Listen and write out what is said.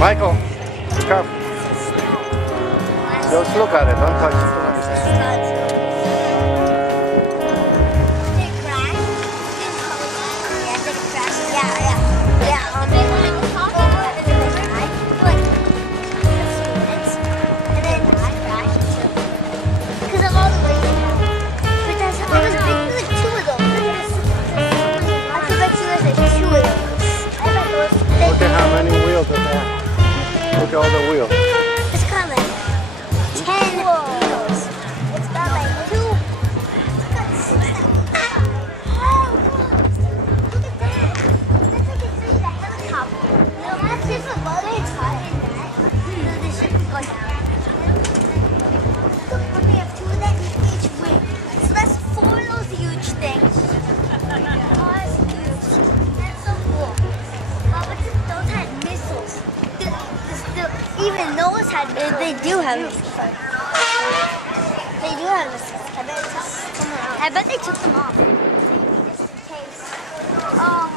Michael, be careful. Just look at it, don't touch it. Don't touch it. Look at how many wheels it has. Look at all the wheels. It's got like 10 wheels. It's got like 2. It's got 6. Oh, look at that. That's like it's like a helicopter. No, that's just a motor in that. So they should be going down. Look, they have 2 of that in each wing. So that's 4 of those huge things. Oh, that's huge. That's so cool. But those had missiles. Even those had missiles. They do have missiles. They do have missiles. I bet they took them off. Just in case. Oh.